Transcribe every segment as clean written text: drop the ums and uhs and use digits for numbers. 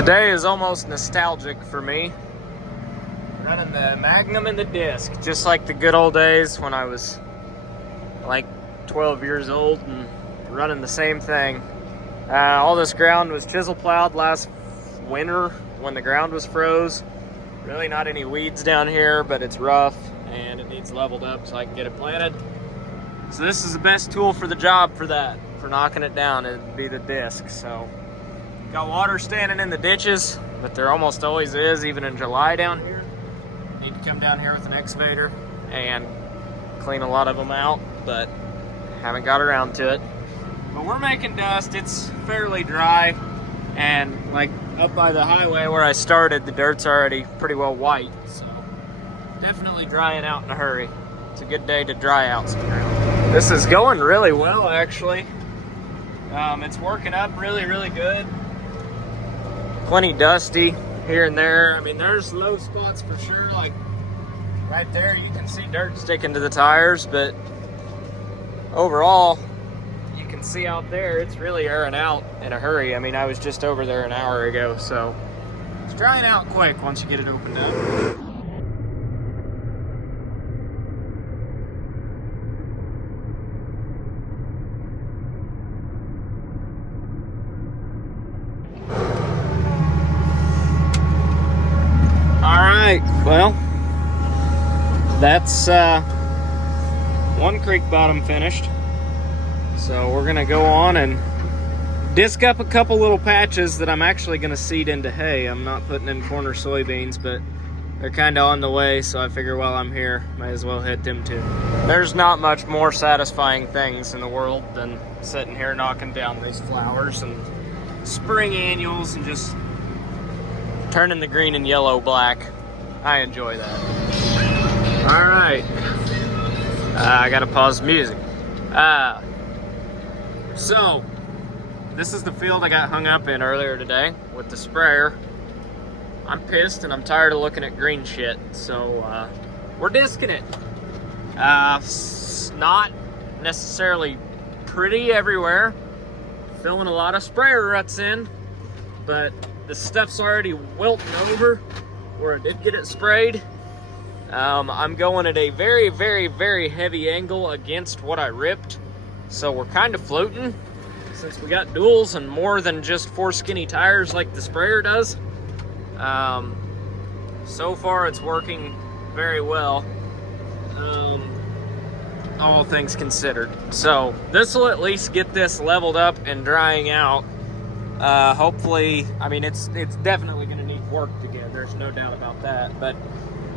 Today is almost nostalgic for me. Running the Magnum and the disc, just like the good old days when I was like 12 years old and running the same thing. All this ground was chisel plowed last winter when the ground was froze. Really not any weeds down here, but it's rough and it needs leveled up so I can get it planted. So this is the best tool for the job for that, for knocking it down. It'd be the disc. So got water standing in the ditches, but there almost always is, even in July down here. Need to come down here with an excavator and clean a lot of them out, but haven't got around to it. But we're making dust. It's fairly dry, and like up by the highway where I started, the dirt's already pretty well white, so definitely drying out in a hurry. It's a good day to dry out some ground. This is going really well, actually. It's working up really, really good. Plenty dusty here and there. I mean, there's low spots for sure. Like right there, you can see dirt sticking to the tires, but overall, you can see out there, it's really airing out in a hurry. I mean, I was just over there an hour ago, so it's drying out quick once you get it opened up. Well, that's one creek bottom finished. So we're gonna go on and disc up a couple little patches that I'm actually gonna seed into hay. I'm not putting in corner soybeans, but they're kind of on the way, so I figure while I'm here, might as well hit them too. There's not much more satisfying things in the world than sitting here knocking down these flowers and spring annuals and just turning the green and yellow black. I enjoy that. All right. I gotta pause the music. So, this is the field I got hung up in earlier today with the sprayer. I'm pissed and I'm tired of looking at green shit, so we're disking it. It's not necessarily pretty everywhere. Filling a lot of sprayer ruts in, but the stuff's already wilting over where I did get it sprayed. I'm going at a very, very, very heavy angle against what I ripped. So we're kind of floating since we got duals and more than just 4 skinny tires like the sprayer does. So far it's working very well, all things considered. So this will at least get this leveled up and drying out. Hopefully, I mean, it's definitely going to need work again. There's no doubt about that. But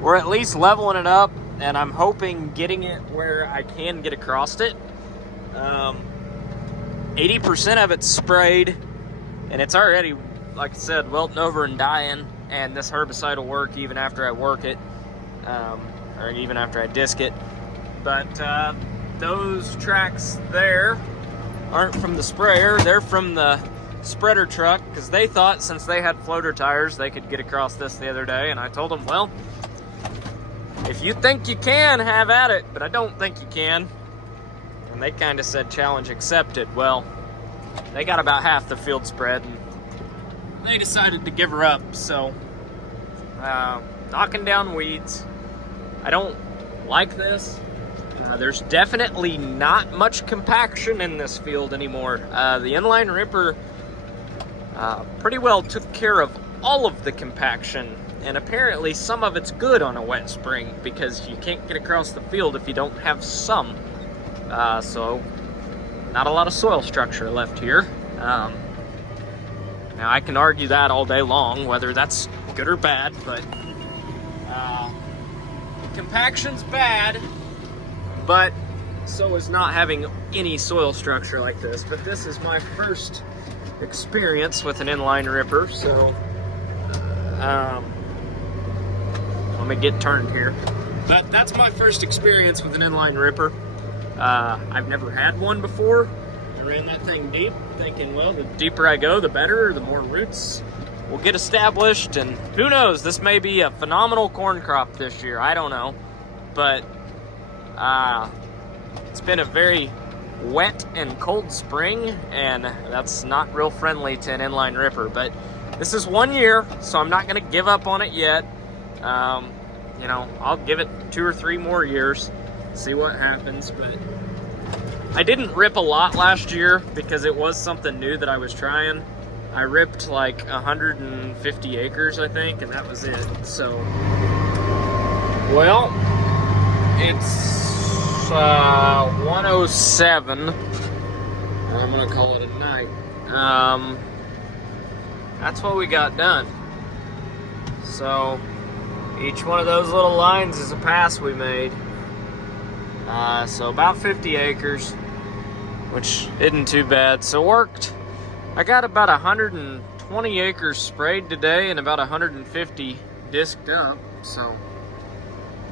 we're at least leveling it up, and I'm hoping getting it where I can get across it. 80% of it's sprayed, and it's already, like I said, wilting over and dying. And this herbicide will work even after I work it, or even after I disc it. But those tracks there aren't from the sprayer. They're from the spreader truck, because they thought since they had floater tires they could get across this the other day, and I told them, well, if you think you can, have at it, but I don't think you can. And they kind of said challenge accepted. Well, they got about half the field spread and they decided to give her up. So knocking down weeds. I don't like this. There's definitely not much compaction in this field anymore. The inline ripper pretty well took care of all of the compaction, and apparently some of it's good on a wet spring because you can't get across the field if you don't have some. So not a lot of soil structure left here. Now I can argue that all day long, whether that's good or bad, but compaction's bad, but so is not having any soil structure like this. But this is my first experience with an inline ripper, so let me get turned here. But that's my first experience with an inline ripper. I've never had one before. I ran that thing deep, thinking, well, the deeper I go, the better, the more roots will get established, and who knows, this may be a phenomenal corn crop this year. I don't know, but it's been a very wet and cold spring, and that's not real friendly to an inline ripper. But This is 1 year, so I'm not gonna give up on it yet. You know, I'll give it 2 or 3 more years, see what happens. But I didn't rip a lot last year because it was something new that I was trying. I ripped like 150 acres, I think, and that was it. So, well, it's 1:07. I'm gonna call it a night. That's what we got done. So each one of those little lines is a pass we made. So about 50 acres, which isn't too bad. So worked. I got about 120 acres sprayed today and about 150 disked up. So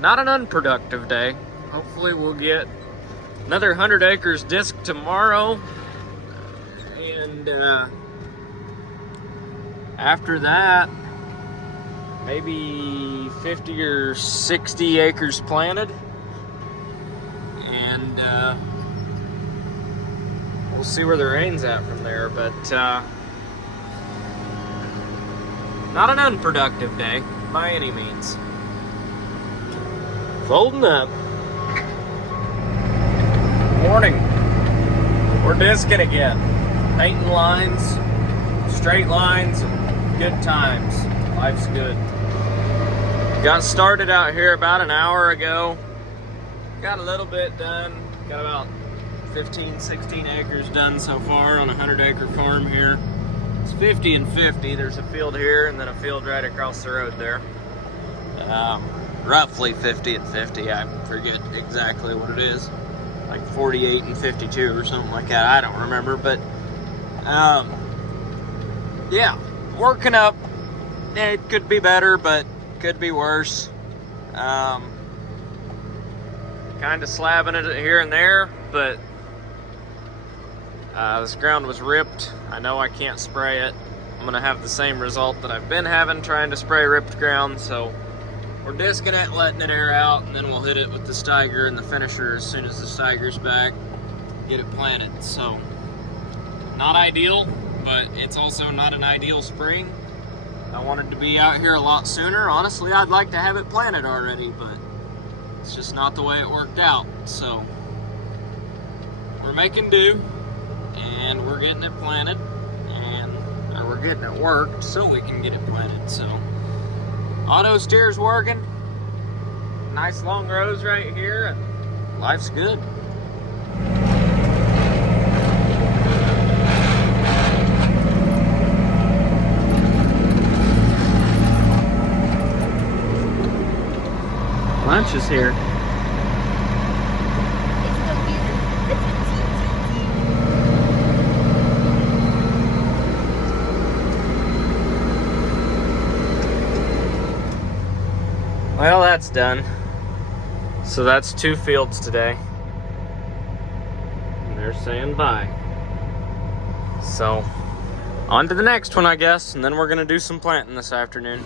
not an unproductive day. Hopefully we'll get another 100 acres disked tomorrow. And after that, maybe 50 or 60 acres planted, and we'll see where the rain's at from there. But not an unproductive day by any means. Folding up. Morning. We're disking again, painting lines, straight lines, good times. Life's good. Got started out here about an hour ago. Got a little bit done. Got about 15, 16 acres done so far on a 100-acre farm here. It's 50 and 50. There's a field here and then a field right across the road there. Roughly 50 and 50. I forget exactly what it is. Like 48 and 52 or something like that. I don't remember, but yeah, working up. It could be better, but could be worse. Kind of slabbing it here and there, but this ground was ripped. I know I can't spray it. I'm gonna have the same result that I've been having trying to spray ripped ground, so we're disking it, letting it air out, and then we'll hit it with the Steiger and the finisher as soon as the Steiger's back, get it planted. So, not ideal, but it's also not an ideal spring. I wanted to be out here a lot sooner. Honestly, I'd like to have it planted already, but it's just not the way it worked out. So, we're making do, and we're getting it planted, or we're getting it worked so we can get it planted. So, auto steer's working. Nice long rows right here, and life's good. Lunch is here. Well, that's done. So that's 2 fields today. And they're saying bye. So, on to the next one, I guess, and then we're gonna do some planting this afternoon.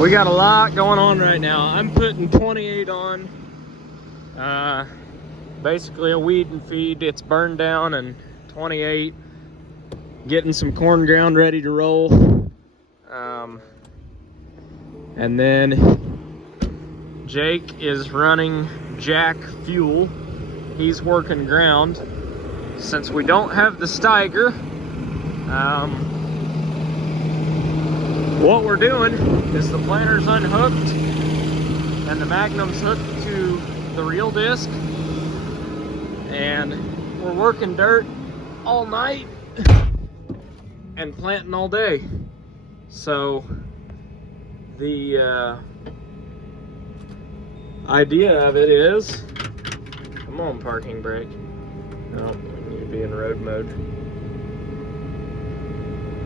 We got a lot going on right now. I'm putting 28 on. Basically a weed and feed. It's burned down, and 28 getting some corn ground ready to roll. And then Jake is running Jack fuel. He's working ground. Since we don't have the Steiger, what we're doing is the planter's unhooked and the Magnum's hooked to the reel disc, and we're working dirt all night and planting all day. So the idea of it is, come on, parking brake. No, we need to be in road mode.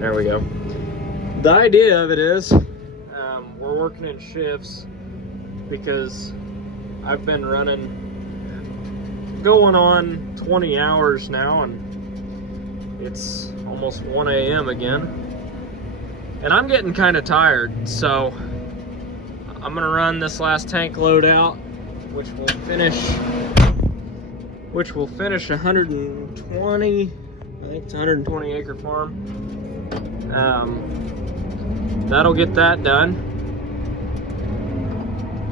There we go. The idea of it is, we're working in shifts because I've been going on 20 hours now, and it's almost 1 a.m. again. And I'm getting kind of tired, so I'm gonna run this last tank load out which will finish 120, I think it's a 120 acre farm. That'll get that done.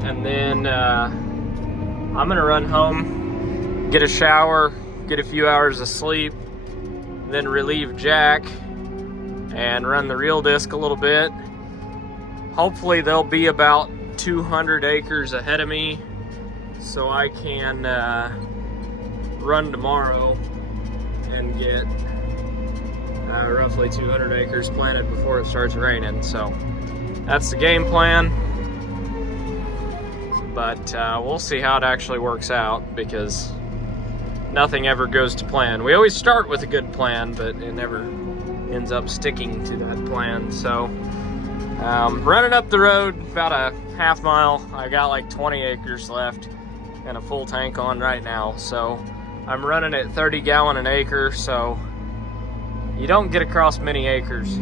And then I'm gonna run home, get a shower, get a few hours of sleep, then relieve Jack and run the reel disc a little bit. Hopefully they'll be about 200 acres ahead of me, so I can run tomorrow and get roughly 200 acres planted before it starts raining. So that's the game plan, but we'll see how it actually works out, because nothing ever goes to plan. We always start with a good plan, but it never ends up sticking to that plan. So running up the road about a half mile, I got like 20 acres left and a full tank on right now. So I'm running at 30 gallon an acre, so you don't get across many acres.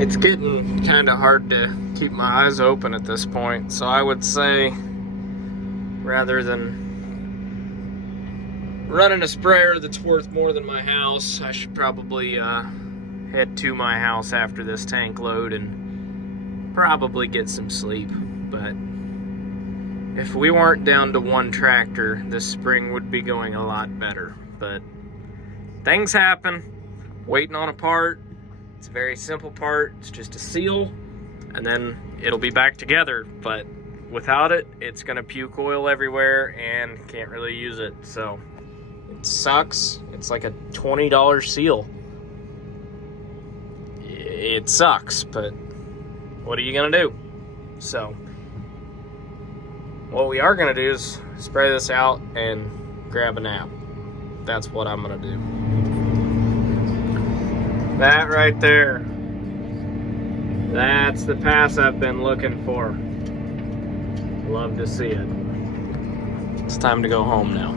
It's getting kind of hard to keep my eyes open at this point, so I would say rather than running a sprayer that's worth more than my house, I should probably head to my house after this tank load and probably get some sleep. But if we weren't down to one tractor, this spring would be going a lot better. But things happen. Waiting on a part. It's a very simple part. It's just a seal, and then it'll be back together. But without it, it's gonna puke oil everywhere and can't really use it. So it sucks. It's like a $20 seal. It sucks, but what are you gonna do? So what we are gonna do is spray this out and grab a nap. That's what I'm gonna do. That right there, that's the pass I've been looking for. Love to see it. It's time to go home now.